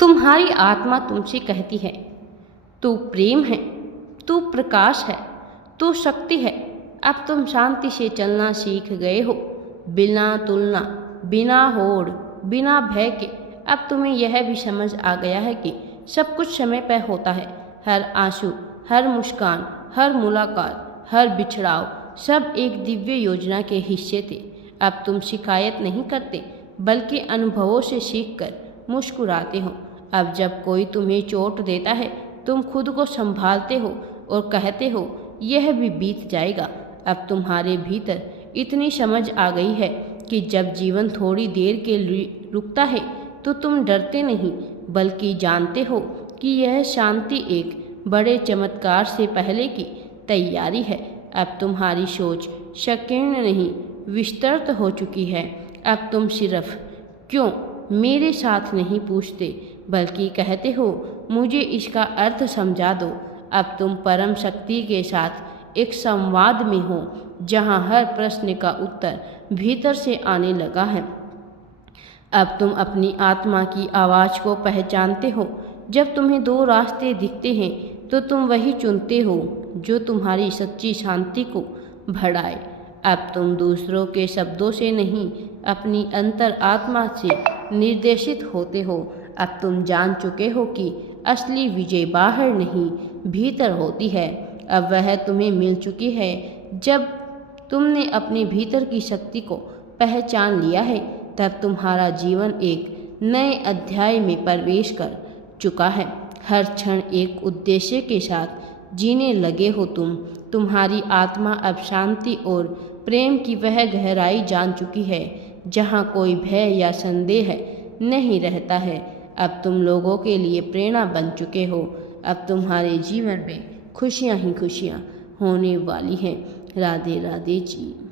तुम्हारी आत्मा तुमसे कहती है, तू प्रेम है, तू प्रकाश है, तू शक्ति है। अब तुम शांति से चलना सीख गए हो, बिना तुलना, बिना होड़, बिना भय के। अब तुम्हें यह भी समझ आ गया है कि सब कुछ समय पर होता है। हर आंसू, हर मुस्कान, हर मुलाकात, हर बिछड़ाव सब एक दिव्य योजना के हिस्से थे। अब तुम शिकायत नहीं करते, बल्कि अनुभवों से सीखकर मुस्कुराते हो। अब जब कोई तुम्हें चोट देता है, तुम खुद को संभालते हो और कहते हो, यह भी बीत जाएगा। अब तुम्हारे भीतर इतनी समझ आ गई है कि जब जीवन थोड़ी देर के लिए रुकता है, तो तुम डरते नहीं, बल्कि जानते हो कि यह शांति एक बड़े चमत्कार से पहले की तैयारी है। अब तुम्हारी सोच संकीर्ण नहीं, विस्तृत हो चुकी है। अब तुम सिर्फ क्यों मेरे साथ नहीं पूछते, बल्कि कहते हो, मुझे इसका अर्थ समझा दो। अब तुम परम शक्ति के साथ एक संवाद में हो, जहाँ हर प्रश्न का उत्तर भीतर से आने लगा है। अब तुम अपनी आत्मा की आवाज़ को पहचानते हो। जब तुम्हें दो रास्ते दिखते हैं, तो तुम वही चुनते हो जो तुम्हारी सच्ची शांति को बढ़ाए। अब तुम दूसरों के शब्दों से नहीं, अपनी अंतर आत्मा से निर्देशित होते हो। अब तुम जान चुके हो कि असली विजय बाहर नहीं, भीतर होती है। अब वह तुम्हें मिल चुकी है। जब तुमने अपने भीतर की शक्ति को पहचान लिया है, तब तुम्हारा जीवन एक नए अध्याय में प्रवेश कर चुका है। हर क्षण एक उद्देश्य के साथ जीने लगे हो तुम्हारी आत्मा अब शांति और प्रेम की वह गहराई जान चुकी है, जहाँ कोई भय या संदेह नहीं रहता है। अब तुम लोगों के लिए प्रेरणा बन चुके हो। अब तुम्हारे जीवन में खुशियाँ ही खुशियाँ होने वाली हैं। राधे राधे जी।